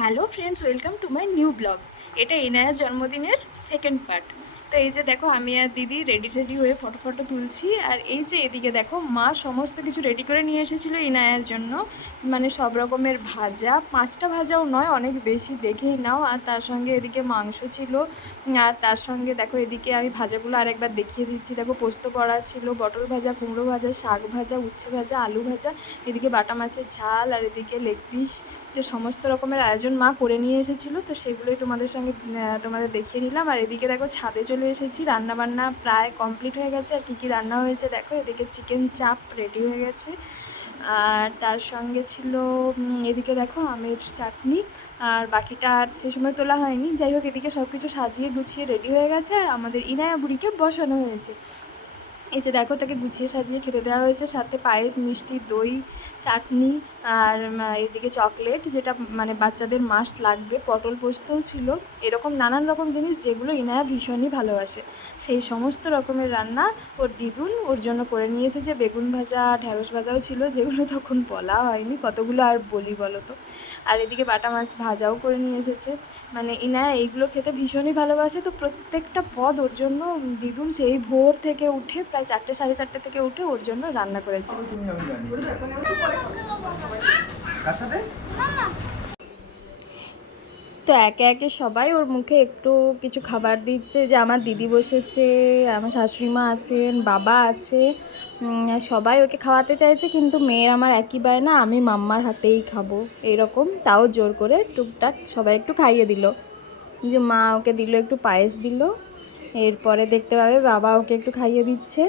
Hello friends, welcome to my new blog. এটা এনায়ার জন্মদিনের সেকেন্ড পার্ট। তো এই যে দেখো, আমি আর দিদি রেডি টেডি হয়ে ফটো ফটো তুলছি। আর এই যে এদিকে দেখো, মা সমস্ত কিছু রেডি করে নিয়ে এসেছিল ইনায়ার জন্য। মানে সব রকমের ভাজা। পাঁচটা ভাজাও নয়, অনেক বেশি দেখেই নাও। আর তার সঙ্গে এদিকে মাংস ছিল। আর তার সঙ্গে দেখো, এদিকে আমি ভাজাগুলো আরেকবার দেখিয়ে দিচ্ছি। দেখো, পোস্ত পড়া ছিল, পটল ভাজা, কুমড়ো ভাজা, শাক ভাজা, উচ্ছে ভাজা, আলু ভাজা, এদিকে বাটা মাছের ঝাল, আর এদিকে লেগ পিস। তো সমস্ত রকমের আয়োজন মা করে নিয়ে এসেছিল, তো সেগুলোই তোমাদের সঙ্গে তোমাদের দেখিয়ে নিলাম। আর এদিকে দেখো, ছাদে চলে এসেছি। রান্না বান্না প্রায় কমপ্লিট হয়ে গেছে। আর কী কী রান্না হয়েছে দেখো, এদিকে চিকেন চাপ রেডি হয়ে গেছে। আর তার সঙ্গে ছিল এদিকে দেখো, আমের চাটনি। আর বাকিটা আর সে সময় তোলা হয়নি। যাই হোক, এদিকে সব কিছু সাজিয়ে গুছিয়ে রেডি হয়ে গেছে। আর আমাদের ইনায়া বুড়িকে বসানো হয়েছে। এই যে দেখো, তাকে গুছিয়ে সাজিয়ে খেতে দেওয়া হয়েছে। সাথে পায়েস, মিষ্টি, দই, চাটনি আর এদিকে চকলেট, যেটা মানে বাচ্চাদের মাস্ট লাগবে। পটল পোস্তও ছিল। এরকম নানান রকম জিনিস যেগুলো ইনায়া ভীষণই ভালোবাসে। সেই সমস্ত রকমের রান্না ওর দিদুন ওর জন্য করে নিয়ে এসেছে। বেগুন ভাজা ঢ্যাঁড়স ভাজাও ছিল, যেগুলো তখন বলা হয়নি। কতগুলো আর বলি বলো তো? আর এদিকে বাটা মাছ ভাজাও করে নিয়ে এসেছে। মানে ইনায়া এইগুলো খেতে ভীষণই ভালোবাসে। তো প্রত্যেকটা পদ ওর জন্য দিদুন সেই ভোর থেকে উঠে প্রায় চারটে সাড়ে চারটে থেকে উঠে ওর জন্য রান্না করেছে। তো একে একে সবাই ওর মুখে একটু কিছু খাবার দিচ্ছে যে আমার দিদি বসেছে আমার শাশুড়ি মা আছেন বাবা আছে। সবাই ওকে খাওয়াতে চাইছে কিন্তু মেয়ের আমার একই বায় না আমি মাম্মার হাতেই খাব এরকম। তাও জোর করে টুকটাক সবাই একটু খাইয়ে দিল। যে মা ওকে দিল একটু পায়েস দিল। এরপরে দেখতে পাবে বাবা ওকে একটু খাইয়ে দিচ্ছে।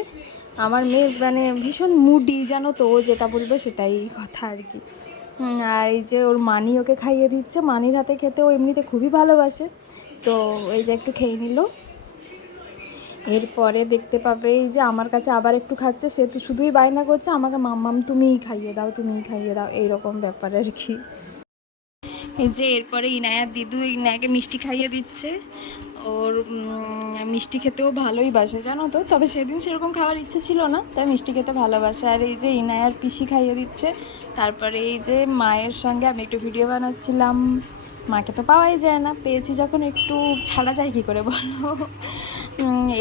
আমার মেয়ে মানে ভীষণ মুডি জানো তো, ও যেটা বলবে সেটাই কথা আর কি। আর এই যে ওর মানি ওকে খাইয়ে দিচ্ছে, মানির হাতে খেতে ও এমনিতে খুবই ভালোবাসে। তো এই যে একটু খেয়ে নিল। এরপরে দেখতে পাবে এই যে আমার কাছে আবার একটু খাচ্ছে, সে তো শুধুই বায়না করছে, আমাকে, মাম্মাম, তুমিই খাইয়ে দাও, তুমিই খাইয়ে দাও। এইরকম ব্যাপার আর কি। এই যে এরপরে ইনায়ার দিদু ইনায়াকে মিষ্টি খাইয়ে দিচ্ছে। ওর মিষ্টি খেতেও ভালোই বাসে, জানো তো? তবে সেদিন সেরকম খাওয়ার ইচ্ছে ছিল না, তাই মিষ্টি খেতে ভালোবাসে। আর এই যে ইনায়ার পিসি খাইয়ে দিচ্ছে, তারপরে এই যে মায়ের সঙ্গে আমি একটু ভিডিও বানাচ্ছিলাম। মাকে তো পাওয়াই যায় না, পেয়েছি যখন একটু, ছাড়া যায় কী করে বলো?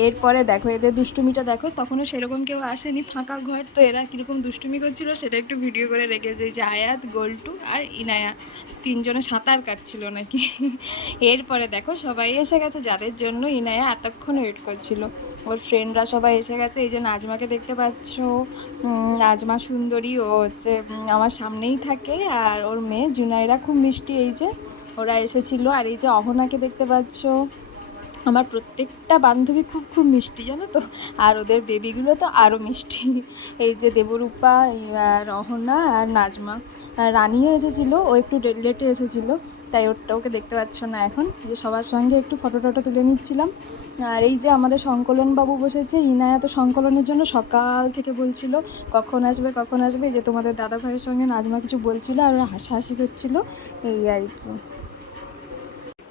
এরপরে দেখো, এদের দুষ্টুমিটা দেখো, তখনও সেরকম কেউ আসেনি, ফাঁকা ঘর। তো এরা কীরকম দুষ্টুমি করছিল সেটা একটু ভিডিও করে এই যে আয়াত, গোল্টু আর ইনায়া, তিনজনে সাঁতার কাটছিল নাকি? এরপরে দেখো, সবাই এসে গেছে, যাদের জন্য ইনায়া এতক্ষণ ওয়েট করছিল। ওর ফ্রেন্ডরা সবাই এসে গেছে, এই যে নাজমাকে দেখতে পাচ্ছ নাজমা সুন্দরী, ও হচ্ছে আমার সামনেই থাকে। আর ওর মেয়ে জুনাইরা, খুব মিষ্টি, এই যে ওরা এসেছিল। আর এই যে অহনাকে দেখতে পাচ্ছ আমার প্রত্যেকটা বান্ধবী খুব খুব মিষ্টি জানো তো? আর ওদের বেবিগুলো তো আরও মিষ্টি। এই যে দেবরূপা এই, আর নাজমা। রানিও এসেছিল ও একটু লেটে এসেছিল। তাই ওরটা ওকে দেখতে পাচ্ছ না এখন। যে সবার সঙ্গে একটু ফটো টটো তুলে নিচ্ছিলাম। আর এই যে আমাদের সংকলন বাবু বসেছে ইনায়া তো সংকলনের জন্য সকাল থেকে বলছিল কখন আসবে কখন আসবে? যে তোমাদের দাদা ভাইয়ের সঙ্গে নাজমা কিছু বলছিল আর হাসাহাসি করছিল। এই আর কি।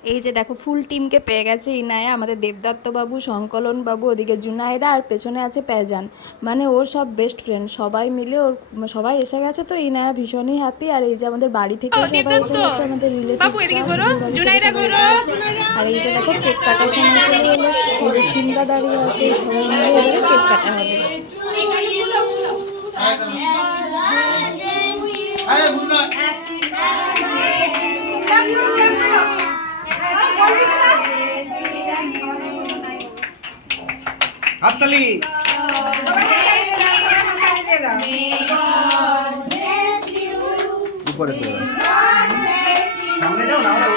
এই যে দেখো ফুল টিমকে পেয়ে গেছে ইনায়া আমাদের দেবদত্ত বাবু সংকলন বাবু ওদিকে জুনায়রা আর পেছনে আছে প্যাজান মানে ওর সব বেস্ট ফ্রেন্ড সবাই মিলে ওর সবাই এসে গেছে তো ইনায়া ভীষণই হ্যাপি আর এই যে আমাদের বাড়ি থেকে সবাই এসে গেছে আমাদের রিলেটিভ আর এই যে দেখো কেক কাটার সময় চলে এলো দাঁড়িয়ে আছে সবাই মিলে এবারে কেক কাটা হবে। আরে হাততালি উপরে তোলো। সামনে যাও না আমরা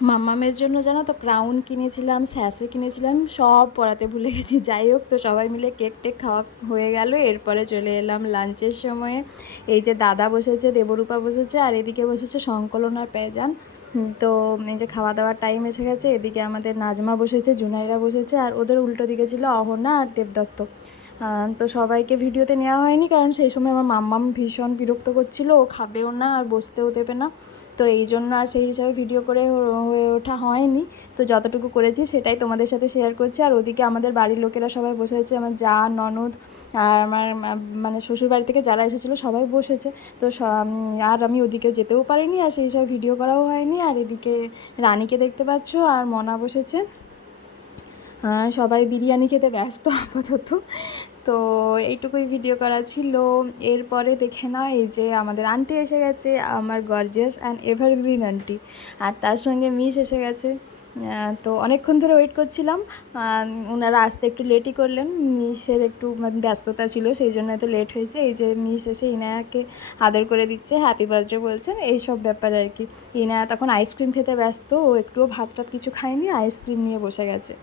মাম্মামের জন্য জানো তো ক্রাউন কিনেছিলাম স্যাসে কিনেছিলাম সব পড়াতে ভুলে গেছি। যাই হোক তো সবাই মিলে কেক টেক খাওয়া হয়ে গেল। এরপরে চলে এলাম লাঞ্চের সময়ে। এই যে দাদা বসেছে দেবরূপা বসেছে আর এদিকে বসেছে সংকলন আর হুম, তো এই যে খাওয়া দাওয়ার টাইম এসে গেছে। এদিকে আমাদের নাজমা বসেছে জুনাইরা বসেছে আর ওদের উল্টো দিকে ছিল অহনা আর দেবদত্ত। তো সবাইকে ভিডিওতে নেওয়া হয়নি কারণ সেই সময় আমার মাম্মাম ভীষণ বিরক্ত করছিল। ও খাবেও না আর বসতেও দেবে না। তো এই জন্য আর সেই হিসাবে ভিডিও করে হয়ে ওঠা হয়নি। তো যতটুকু করেছি সেটাই তোমাদের সাথে শেয়ার করছি। আর ওদিকে আমাদের বাড়ির লোকেরা সবাই বসে আছে আমার যা, ননদ, আর আমার মানে শ্বশুর বাড়ি থেকে যারা এসেছিল সবাই বসেছে। তো আর আমি ওদিকে যেতেও পারিনি, আর সেই হিসাবে ভিডিও করাও হয়নি। আর এদিকে রানীকে দেখতে পাচ্ছ, আর মনা বসেছে। সবাই বিরিয়ানি খেতে ব্যস্ত আপাতত। তো এইটুকুই ভিডিও করা ছিল। এরপরে দেখে নাও এই যে আমাদের আন্টি এসে গেছে, আমার গর্জিয়াস অ্যান্ড এভারগ্রিন আন্টি আর তার সঙ্গে মিস এসে গেছে। তো অনেকক্ষণ ধরে ওয়েট করছিলাম। ওনারা আসতে একটু লেটই করলেন। মিসের একটু মানে ব্যস্ততা ছিল, সেই জন্য এত লেট হয়েছে। এই যে মিস এসে ইনায়াকে আদর করে দিচ্ছে হ্যাপি বার্থডে বলছেন এই সব ব্যাপার আর কি। ইনায়া তখন আইসক্রিম খেতে ব্যস্ত, ও একটুও ভাত টাত কিছু খায়নি আইসক্রিম নিয়ে বসে গেছে।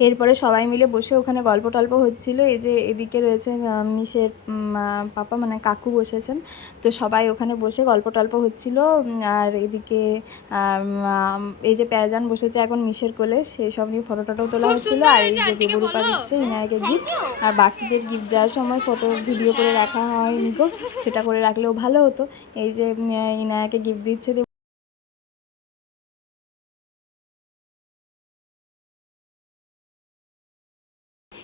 এরপরে সবাই মিলে বসে ওখানে গল্প টল্প হচ্ছিল। এই যে এদিকে রয়েছে মিসের পাপা মানে কাকু বসেছেন। তো সবাই ওখানে বসে গল্প টল্প হচ্ছিল আর এদিকে এই যে প্যাজান বসেছে এখন মিসের কোলে সেই সব নিয়ে ফটো টটো তোলা হচ্ছিল। আর এই যে দেবরূপা দিচ্ছে ইনায়কে গিফট আর বাকিদের গিফট দেওয়ার সময় ফটো ভিডিও করে রাখা হয়নি গো। সেটা করে রাখলেও ভালো হতো। এই যে ইনায়াকে গিফট দিচ্ছে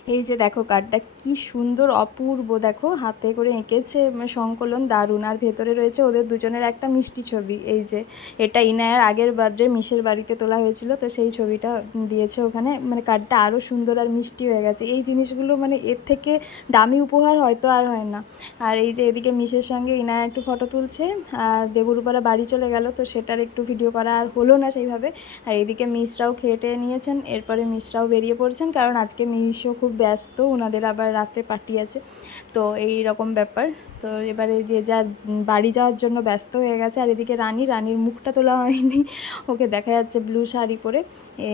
এই যে দেখো কার্ডটা কি সুন্দর, অপূর্ব। দেখো, হাতে করে এঁকেছে মানে সংকলন দারুণ। আর ভেতরে রয়েছে ওদের দুজনের একটা মিষ্টি ছবি। এই যে, এটা ইনায়ার আগের বার্থডে, মিশের বাড়িতে তোলা হয়েছিল, তো সেই ছবিটা দিয়েছে ওখানে। মানে কার্ডটা আরও সুন্দর আর মিষ্টি হয়ে গেছে। এই জিনিসগুলো মানে এর থেকে দামি উপহার হয়তো আর হয় না। আর এই যে এদিকে মিশের সঙ্গে ইনায়া একটু ফটো তুলছে, আর দেবরূপারা বাড়ি চলে গেল, তো সেটার একটু ভিডিও করা আর হলো না সেইভাবে। আর এদিকে মিসরাও খেয়ে টেয়ে নিয়েছেন, এরপরে মিসরাও বেরিয়ে পড়ছেন, কারণ আজকে মিশও খুব ব্যস্ত, ওনাদের আবার রাতে পার্টি আছে। তো এই রকম ব্যাপার। তো এবারে যে যার বাড়ি যাওয়ার জন্য ব্যস্ত হয়ে গেছে, আর এদিকে রানী, রানীর মুখটা তোলা হয়নি। ওকে দেখা যাচ্ছে ব্লু শাড়ি পরে।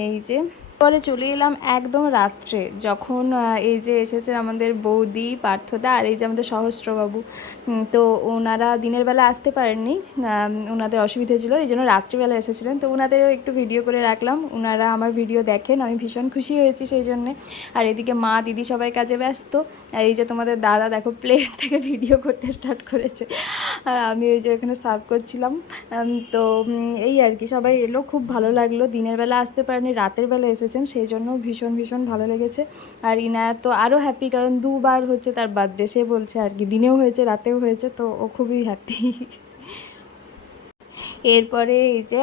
এই যে পরে চলে এলাম একদম রাত্রে, যখন এই যে এসেছে আমাদের বৌদি পার্থদা আর এই যে আমাদের সহস্রবাবু তো ওনারা দিনের বেলা আসতে পারেননি ওনাদের অসুবিধে ছিল, এই জন্য রাত্রিবেলা এসেছিলেন, তো ওনাদেরও একটু ভিডিও করে রাখলাম, ওনারা আমার ভিডিও দেখেন, আমি ভীষণ খুশি হয়েছি সেই জন্যে। আর এদিকে মা দিদি সবাই কাজে ব্যস্ত, আর এই যে তোমাদের দাদা দেখো প্লেট থেকে ভিডিও করতে স্টার্ট করেছে, আর আমি ওই যে এখানে সার্ভ করছিলাম তো এই আর কি, সবাই এলো, খুব ভালো লাগল, দিনের বেলা আসতে পারেনি রাতের বেলা এসেছেন সেই জন্য ভীষণ ভীষণ ভালো লেগেছে। আর ইনায়াত তো আরও হ্যাপি কারণ দুবার হচ্ছে তার বার্থডে সে বলছে আর কি, দিনেও হয়েছে, রাতেও হয়েছে, তো ও খুবই হ্যাপি এরপরে এই যে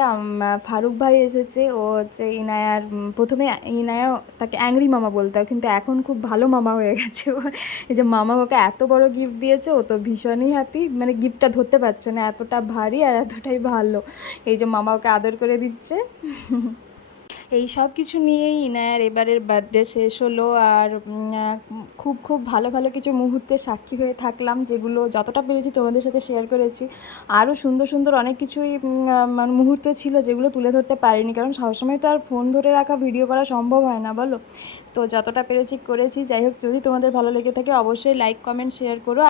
ফারুক ভাই এসেছে, ও হচ্ছে ইনায়ার প্রথমে ইনায়া তাকে অ্যাংরি মামা বলতো, কিন্তু এখন খুব ভালো মামা হয়ে গেছে ওর এই যে মামা ওকে এত বড় গিফট দিয়েছে, ও তো ভীষণই হ্যাপি মানে গিফটটা ধরতে পারছে না, এতটা ভারী আর এতটাই ভালো। এই যে মামা ওকে আদর করে দিচ্ছে। এই সব কিছু নিয়েই ইনায়ার এবারের বার্থডে শেষ হলো আর খুব খুব ভালো ভালো কিছু মুহূর্তে সাক্ষী হয়ে থাকলাম যেগুলো যতটা পেরেছি তোমাদের সাথে শেয়ার করেছি। আরও সুন্দর সুন্দর অনেক কিছুই মানে মুহূর্ত ছিল যেগুলো তুলে ধরতে পারিনি, কারণ সবসময় তো আর ফোন ধরে রাখা ভিডিও করা সম্ভব হয় না, বলো? তো যতটা পেরেছি করেছি। যাই হোক, যদি তোমাদের ভালো লেগে থাকে, অবশ্যই লাইক কমেন্ট শেয়ার করো।